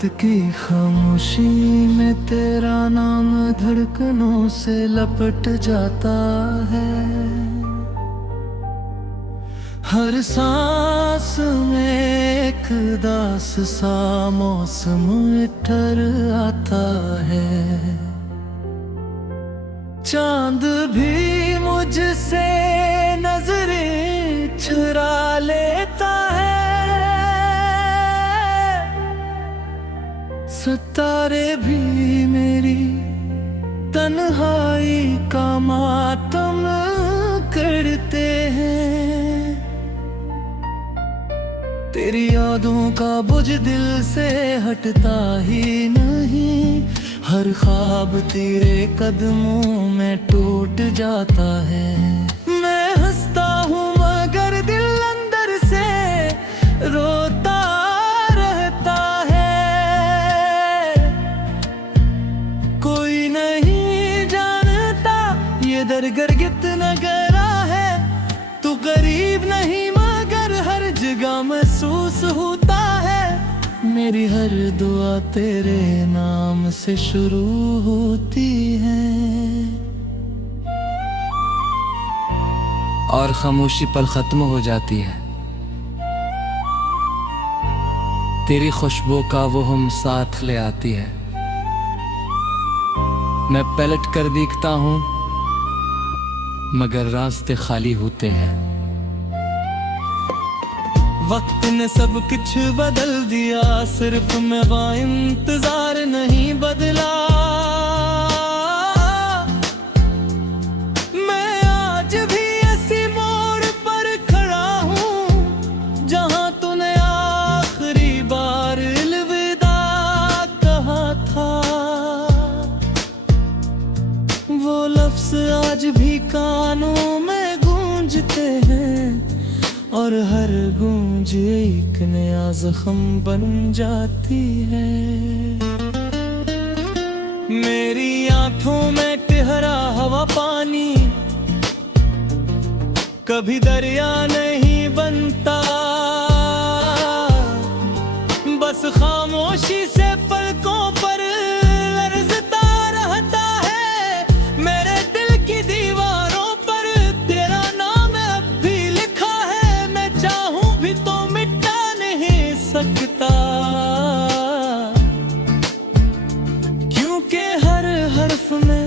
रात की खामोशी में तेरा नाम धड़कनों से लपट जाता है। हर सांस में एक दास सा मौसम ठहर आता है। चांद भी मुझसे नजरें चुरा लेता है। सितारे भी मेरी तन्हाई का मातम करते हैं। तेरी यादों का बोझ दिल से हटता ही नहीं। हर ख्वाब तेरे कदमों में टूट जाता है। मैं हंसता हूँ मगर दिल अंदर से रोता रहता है। कोई नहीं जानता ये दरगर कितना गहरा है। तू गरीब नहीं मगर हर जगह महसूस होता है। मेरी हर दुआ तेरे नाम से शुरू होती है। और खामोशी पल खत्म हो जाती है। तेरी खुशबू का वो हम साथ ले आती है। मैं पलट कर देखता हूँ मगर रास्ते खाली होते हैं। वक्त ने सब कुछ बदल दिया, सिर्फ मेरा इंतजार नहीं बदला। मैं आज भी ऐसी मोड़ पर खड़ा हूँ जहाँ तूने आखिरी बार अलविदा कहा था। वो लफ्ज आज भी कानों में गूंजते हैं और हर गूंज एक नया जख्म बन जाती है। मेरी आंखों में ठहरा हवा पानी कभी दरिया नहीं बनता। बस खामोशी से पलकों पर लरजता रहता है। मेरे दिल की दीवारों पर तेरा नाम अब भी लिखा है। मैं चाहूं भी तो मिटा नहीं सकता, क्योंकि हर हर्फ में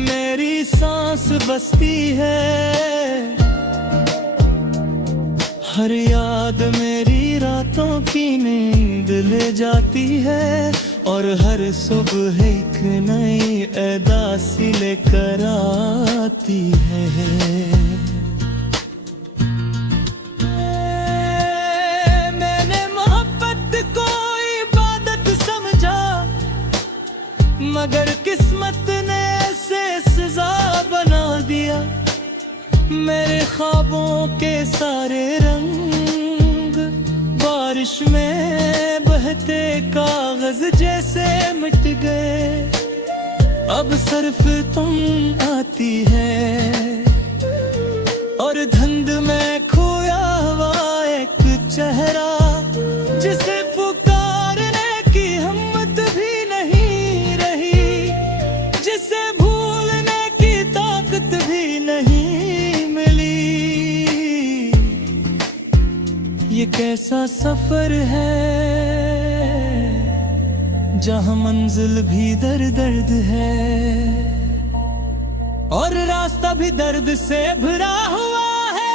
मेरी सांस बसती है। हर याद मेरी रातों की नींद ले जाती है और हर सुबह एक नई अदासी लेकर आती है। मैंने मोहब्बत को इबादत समझा मगर किस्मत ने ऐसे सजा बना दिया। मेरे ख्वाबों के सारे रंग बारिश में बहते कागज जैसे मिट गए। अब सिर्फ तुम आती है और धुंध में खोया हुआ एक चेहरा जिसे पुकारने की हिम्मत भी नहीं रही, जिसे भूलने की ताकत भी नहीं। ये कैसा सफर है जहाँ मंजिल भी दर्द है और रास्ता भी दर्द से भरा हुआ है।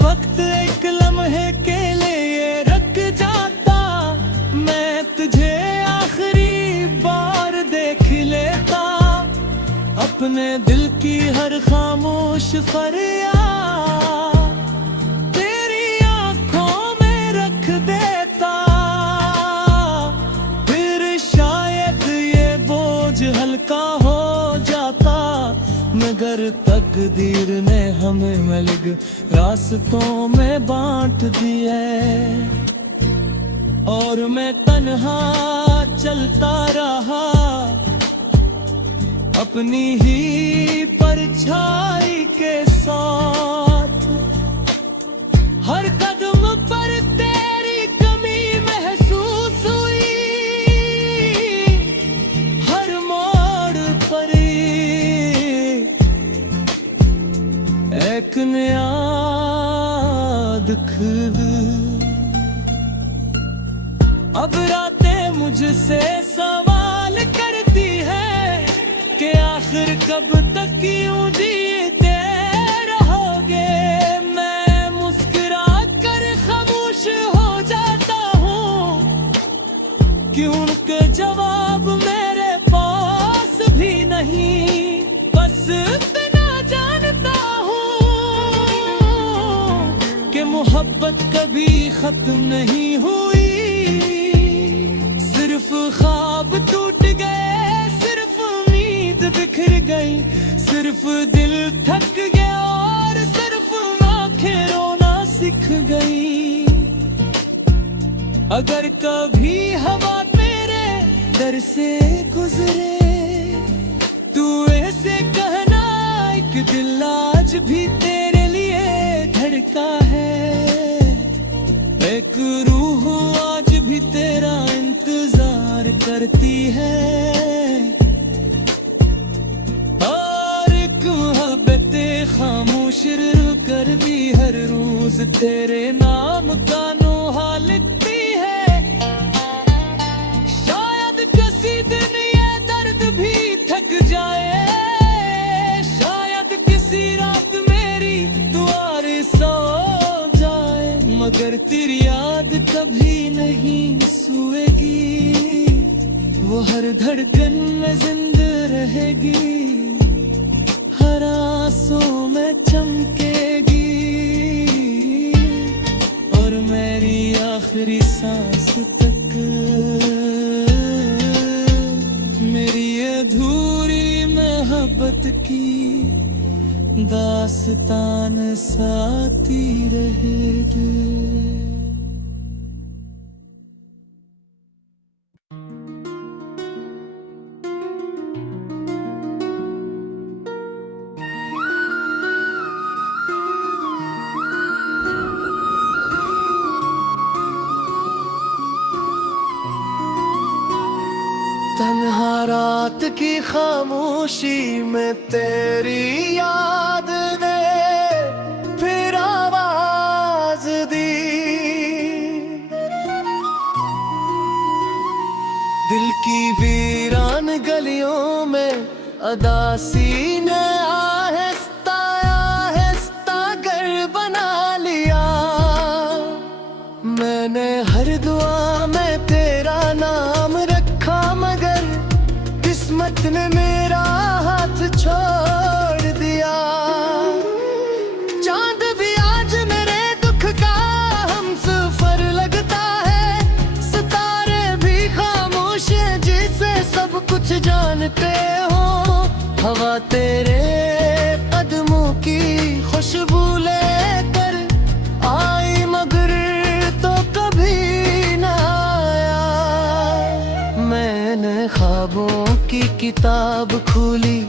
वक्त एक लम्हे के लिए रुक जाता, मैं तुझे आखिरी बार देख लेता। अपने दिल की हर खामोश फरियाद तेरी आंखों में रख देता। फिर शायद ये बोझ हल्का हो जाता। मैं मगर तकदीर ने हमें अलग रास्तों में बांट दिए, और मैं तन्हा चलता रहा अपनी ही परछाई के साथ। हर कदम पर तेरी कमी महसूस हुई, हर मोड़ पर एक नया दुख। अब रातें मुझसे सवाल करती है कि आखिर कब तक यूं जीते रहोगे। मैं मुस्कुरा कर खामोश हो जाता हूँ, क्यों उनके जवाब मेरे पास भी नहीं। बस इतना जानता हूँ कि मोहब्बत कभी खत्म नहीं हुई। सिर्फ ख्वाब टूट गए, सिर्फ उम्मीद बिखर गई, सिर्फ दिल थक गया और सिर्फ आंखें रोना सीख गई। अगर कभी हवा तेरे दर से गुजरे, तू ऐसे कहना एक दिल आज भी तेरे लिए धड़का है। एक रूह आज भी तेरा इंतजार करती है, और एक मोहब्बत खामोश कर भी हर रोज तेरे नाम का नोहा लिखती है। शायद किसी दिन ये दर्द भी थक जाए, शायद किसी रात मेरी दुआएं सो जाए, मगर तेरी याद कभी नहीं सोएगी। वो हर धड़कन में जिंदा रहेगी, हर आंसू में चमकेगी, और मेरी आखिरी सांस तक मेरी अधूरी मोहब्बत की दास्तान साथी रहेगी। तन्हा रात की खामोशी में तेरी याद ने फिर आवाज दी। दिल की वीरान गलियों में अदासी ने आहिस्ता आहिस्ता घर बना लिया। मैंने हर दुआ में तेरा नाम रखा, मगर किस्मत ने मेरा हाथ छोड़ दिया। चांद भी आज मेरे दुख का हम सफर लगता है, सितारे भी खामोश हैं जिसे सब कुछ जानते हो। हवा तेरे कदमों की खुशबू लेकर आई, मगर तो कभी न आया। मैंने ख्वाबों की किताब खोली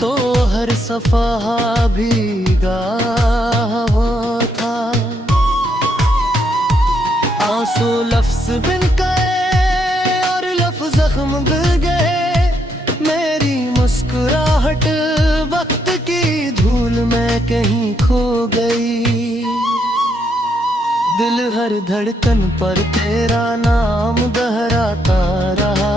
तो हर सफ़हा भीगा हुआ था। आंसू लफ्ज़ बिन गए और लफ्ज़ ज़ख्म बिल गए। मेरी मुस्कुराहट वक्त की धूल में कहीं खो गई। दिल हर धड़कन पर तेरा नाम दोहराता रहा,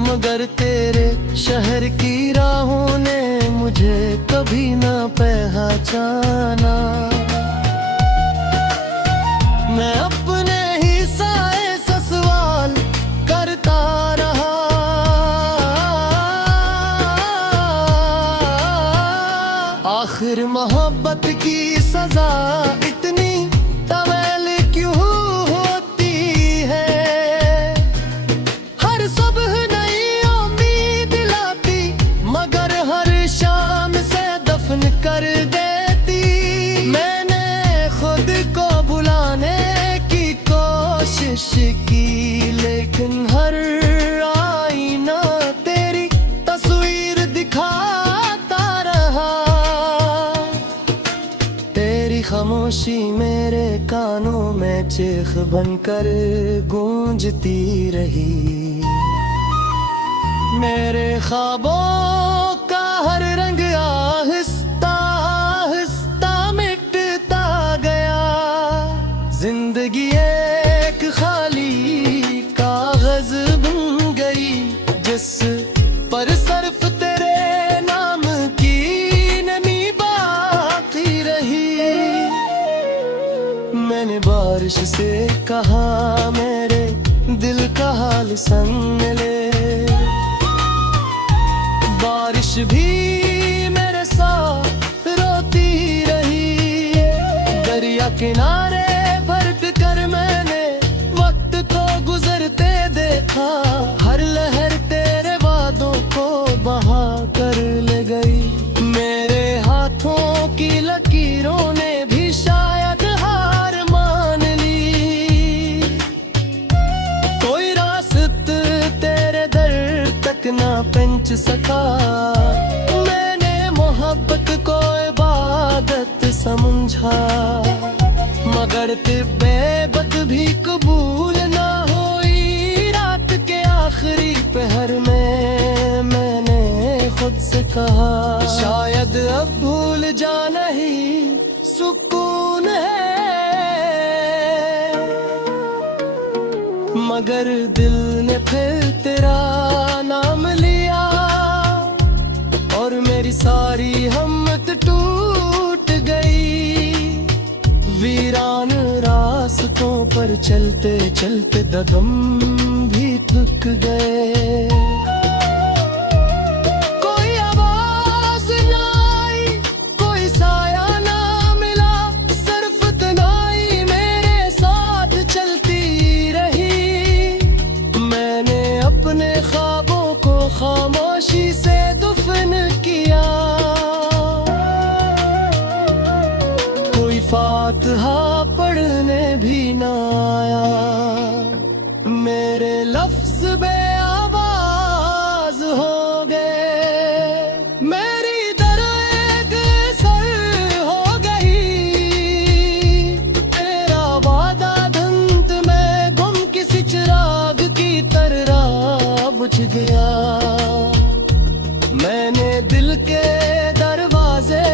मगर तेरे शहर की राहों ने मुझे कभी न पहचाना। मैं अपने ही साए से सवाल करता रहा। आखिर मोहब्बत की सजा इतनी तवेल क्यों होती है। हर सुबह नई उम्मीद लाती, मगर हर शाम से खामोशी मेरे कानों में चीख बनकर गूंजती रही। मेरे ख्वाबों का हर रंग आहिस्ता आहिस्ता मिटता गया। जिंदगी एक खाली कागज बन गई, जिस पर सिर्फ तेरे नाम की नमी बाकी रही। मैंने बारिश से कहा मेरे दिल का हाल संग ले। बारिश भी मेरे साथ रोती रही। दरिया किनारे भटक कर मैंने वक्त को गुजरते देखा। हर लहर तेरे वादों को बहा कर ले गई। मेरे हाथों की लकीरों ने भी शायद हार मान ली। कोई रास्ता तेरे दर तक ना पहुंच सका। मैंने मोहब्बत को इबादत समझा, मगर बेबद भी कबूल ना हुई। रात के आखिरी पहर में मैंने खुद से कहा, शायद अब भूल जाना ही सुकून है। मगर दिल ने फिर तेरा नाम लिया और मेरी सारी हिम्मत टूट गई। वीरान रास्तों पर चलते चलते कदम भी थक गए। कोई आवाज ना आई, कोई साया ना मिला, सिर्फ तन्हाई मेरे साथ चलती रही। मैंने अपने ख्वाबों को खामोशी से दफन किया। कोई फातिहा पढ़ने भी ना आया। मेरे लफ्ज बेआवाज हो गए। मेरी दर्द सर हो गई। तेरा वादा धुंध में गुम किसी चिराग की तरह बुझ गया। मैंने दिल के दरवाजे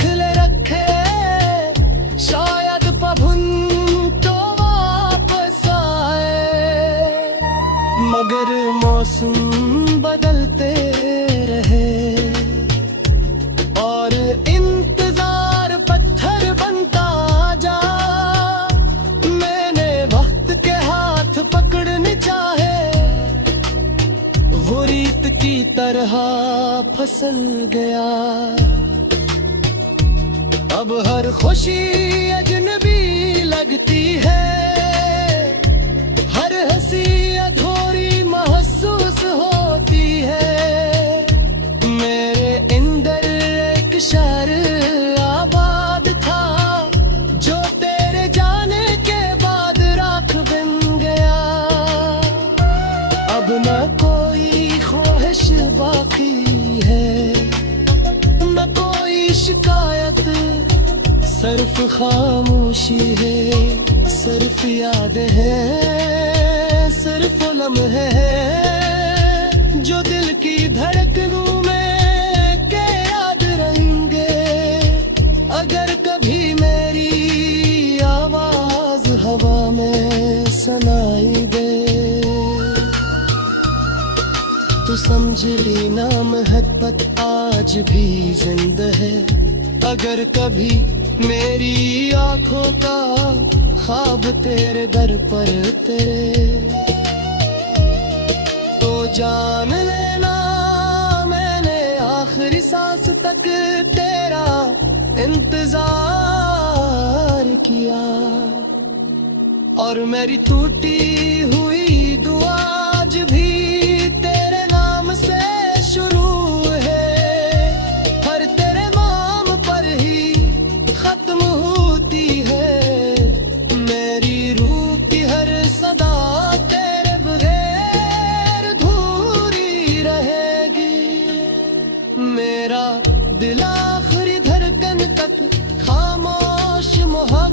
खुले रखे, शायद पहुन तो वापस आए। मगर मौसम बदलते रहे और इंतजार पत्थर बनता जा। मैंने वक्त के हाथ पकड़ने चाहे, वो रीत की तरह फिसल गया। अब हर खुशी अजनबी लगती है, हर हंसी अधूरी महसूस होती है। मेरे अंदर एक शहर आबाद था, जो तेरे जाने के बाद राख बन गया। अब न कोई ख्वाहिश बाकी है, न कोई शिकायत, सिर्फ खामोशी है, सिर्फ याद है, सिर्फ लम्हे हैं जो दिल की धड़कनों में के याद रहेंगे। अगर कभी मेरी आवाज हवा में सुनाई दे, तो समझ ली ना मोहब्बत आज भी जिंदा है। अगर कभी मेरी आंखों का ख्वाब तेरे दर पर तेरे, तो जान लेना मैंने आखिरी सांस तक तेरा इंतजार किया। और मेरी टूटी हुई दुआ आज भी तेरे नाम से शुरू है। हर तेरे नाम पर ही खत्म होती है। मेरी रूह की हर सदा तेरे बगैर अधूरी रहेगी। मेरा दिल आखिरी धड़कन तक खामोश मोहब्बत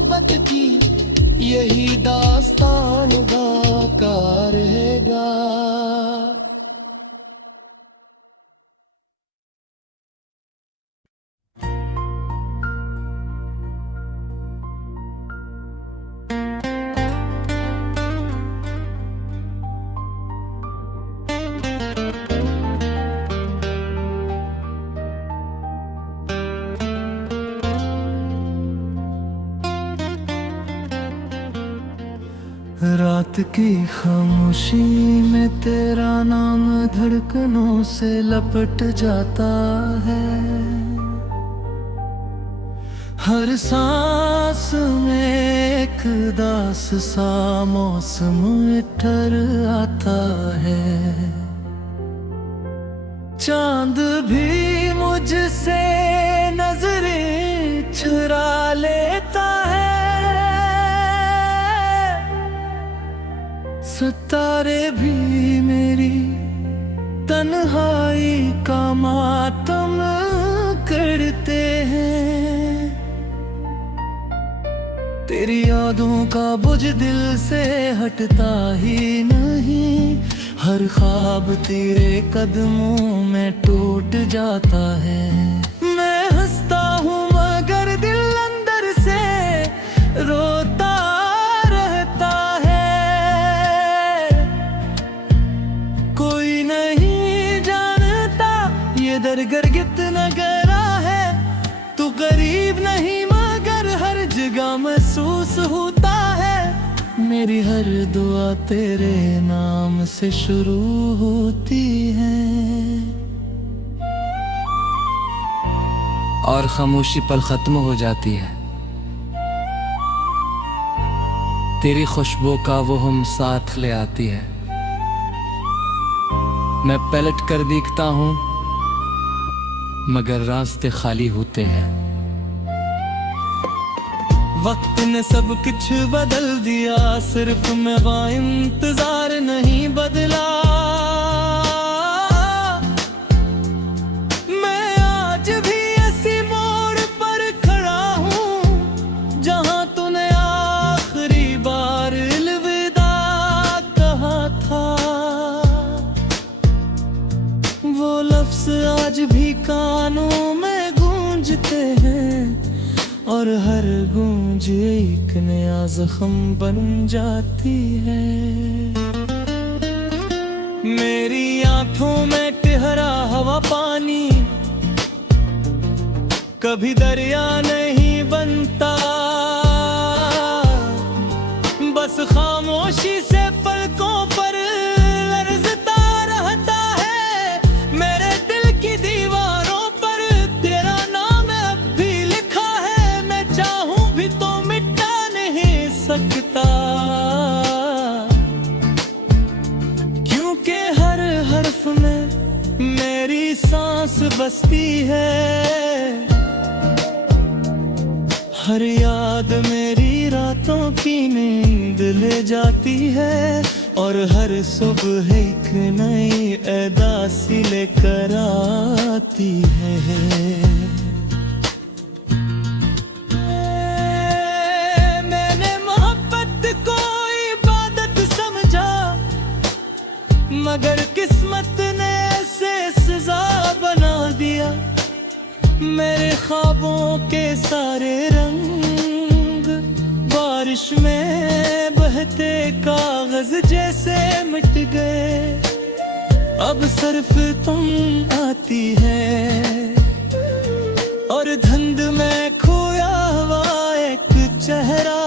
रात की खामोशी में तेरा नाम धड़कनों से लपट जाता है। हर सांस में एक दास सा मौसम ठहर आता है। चांद भी मुझसे नजरें चुरा लेता है। सितारे भी मेरी तन्हाई का मातम करते हैं। तेरी यादों का बोझ दिल से हटता ही नहीं। हर ख्वाब तेरे कदमों में टूट जाता है। मैं हंसता हूँ मगर दिल अंदर से रोता रहता है। कोई नहीं जानता ये दरगर कितना गहरा है। तू करीब नहीं मगर हर जगह महसूस होता है। मेरी हर दुआ तेरे नाम से शुरू होती है। और खामोशी पल खत्म हो जाती है। तेरी खुशबू का वो हम साथ ले आती है। मैं पलट कर देखता हूँ मगर रास्ते खाली होते हैं। वक्त ने सब कुछ बदल दिया, सिर्फ मेरा इंतजार नहीं बदला। मैं आज भी ऐसी मोड़ पर खड़ा हूँ जहाँ तूने आखिरी बार अलविदा कहा था। वो लफ्ज आज भी कानों में गूंजते हैं और हर गूंज एक नया जख्म बन जाती है। मेरी आंखों में ठहरा हवा पानी कभी दरिया नहीं बनता। बस खामोशी से पलकों पर लरजता रहता है। मेरे दिल की दीवारों पर तेरा नाम अब भी लिखा है। मैं चाहूं भी तो मिटा नहीं सकता, क्योंकि हर हर्फ में मेरी सांस बसती है। हर याद मेरी रातों की नींद ले जाती है और हर सुबह एक नई अदासी लेकर आती है। मैंने मोहब्बत को इबादत समझा मगर किस्मत ने ऐसे सजा बना दिया। मेरे ख्वाबों के सारे रंग बारिश में बहते कागज जैसे मिट गए। अब सिर्फ तुम आती है और धुंध में खोया हुआ एक चेहरा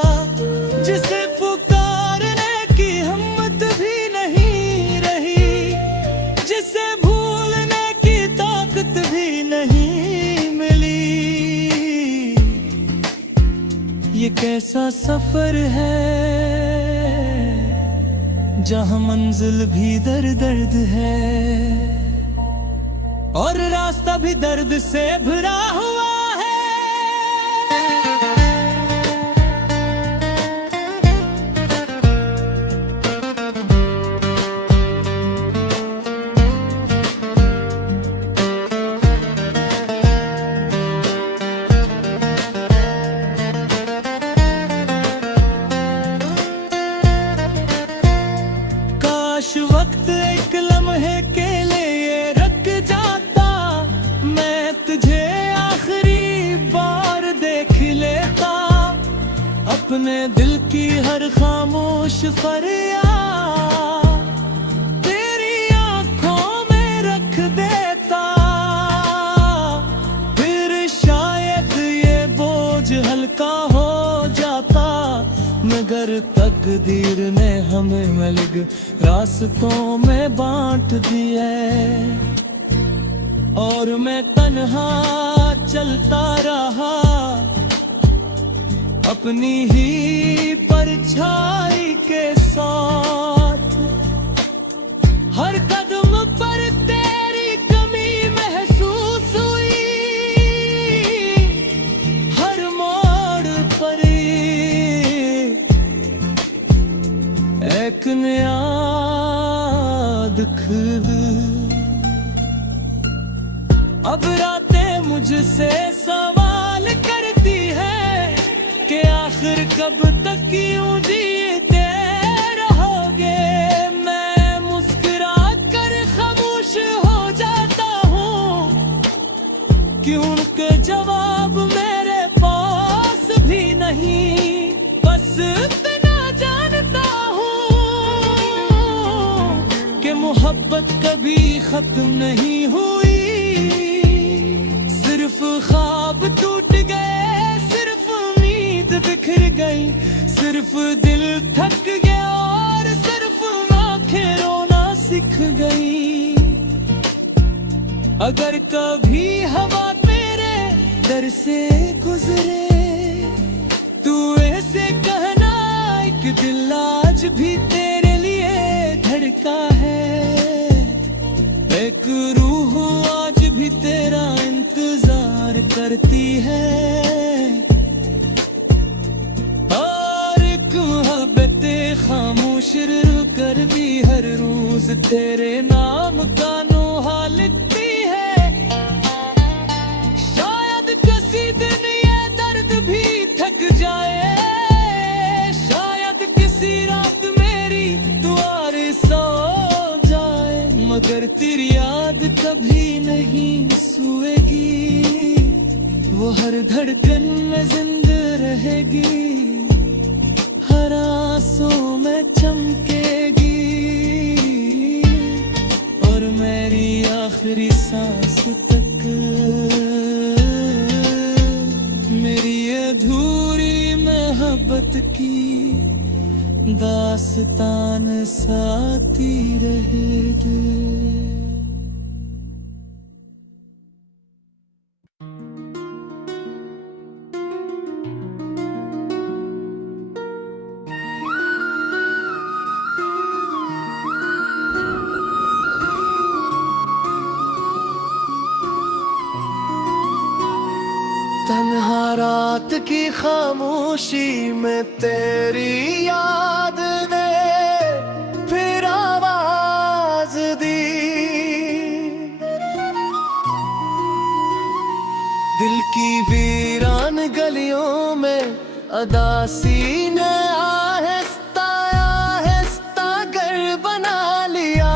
जिसे पुकारने की हिम्मत भी नहीं रही, जिसे भूलने की ताकत भी नहीं। ये कैसा सफर है जहां मंजिल भी दर्द है और रास्ता भी दर्द से भरा हुआ है। वक्त एक लम्हे के लिए रुक जाता, मैं तुझे आखिरी बार देख लेता। अपने दिल की हर खामोश फरियाद तेरी आंखों में रख देता। फिर शायद ये बोझ हल्का हो जाता, मगर तकदीर ने हम हमें मलिग रास्तों में बांट दिए, और मैं तन्हा चलता रहा अपनी ही परछाई के साथ। हर कदम पर तेरी कमी महसूस हुई, हर मोड़ पर एक नया दुख। अब रातें मुझसे सवाल करती है कि आखिर कब तक यूं जीते रहोगे। मैं मुस्कुरा कर खामोश हो जाता हूँ कि उनके जवाब मेरे पास भी नहीं। बस इतना जानता हूँ कि मोहब्बत कभी खत्म नहीं हुई। सिर्फ ख्वाब टूट गए, सिर्फ उम्मीद बिखर गई, सिर्फ दिल थक गया और सिर्फ आंखें रोना सीख गई। अगर कभी हवा तेरे दर से गुजरे, तू ऐसे कहना एक दिल आज भी तेरे लिए धड़का है। एक रूह आज भी तेरा इंतजार करती है, और एक मोहब्बत खामोश कर भी हर रोज तेरे नाम का नोहा लिखती है। शायद किसी दिन ये दर्द भी थक जाए, शायद किसी रात मेरी दुआएं सो जाए, मगर तेरी याद कभी नहीं सोएगी। वो हर धड़कन में जिंदा रहेगी, हर आंसू में चमकेगी, और मेरी आखिरी सांस तक मेरी अधूरी मोहब्बत की दास्तान साथी रहेगी। तन्हा रात की खामोशी में तेरी याद ने फिर आवाज दी। दिल की वीरान गलियों में अदासी ने आहिस्ता आहिस्ता घर बना लिया।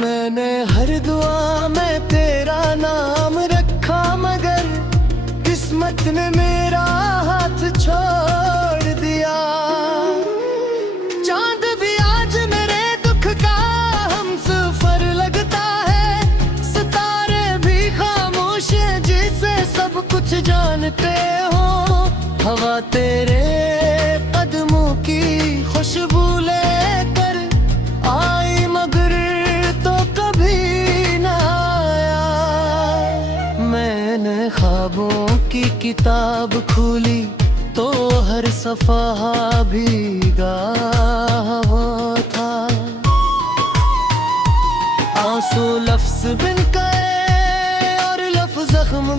मैंने हर दुआ में तेरा नाम रखा, मगर किस्मत ने मेरा हाथ छोड़ दिया। चांद भी आज मेरे दुख का हम सफर लगता है, सितारे भी खामोश हैं जिसे सब कुछ जानते हो। हवा तेरे कदमों की खुशबू लेकर आई, मगर तो कभी ना आया। मैंने ख्वाबों की किताब खोली तो हर सफ़हा भीगा हुआ था। आंसू लफ्ज़ बिन गए और लफ्ज़ ज़ख्म